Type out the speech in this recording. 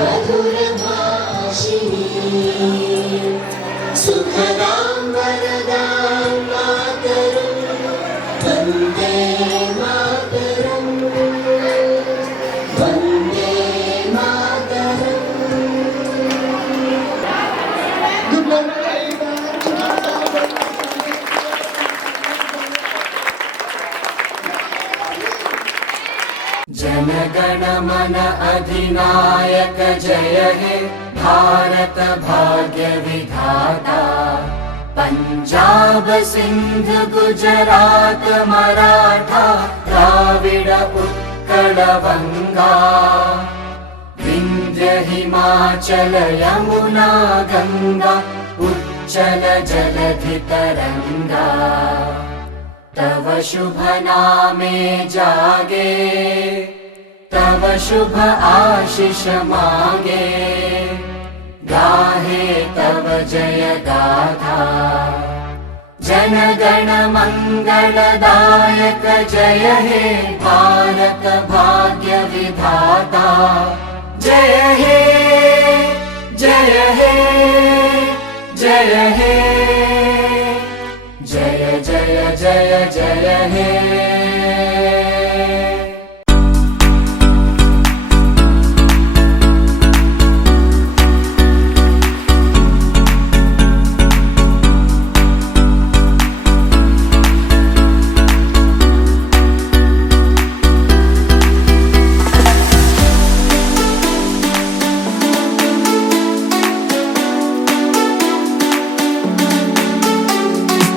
मधुरभाषिणी सुखदां वरदां मातरं वन्दे मातरं वन्दे मातरम्। जन गण मन अधिनायक जय हे भारत भाग्य विधाता। पंजाब सिंध गुजरात मराठा द्राविड उत्कल बंगा विंध्य हिमाचल यमुना गंगा उच्चल जलधि तरंगा। तव शुभ नामे जागे तव शुभ आशीष मांगे गाहे तव जय गाथा। जन गण मंगलदायक जय हे भारत भाग्य विधाता। जय हे जय हे जय हे जय जय जय जय हे।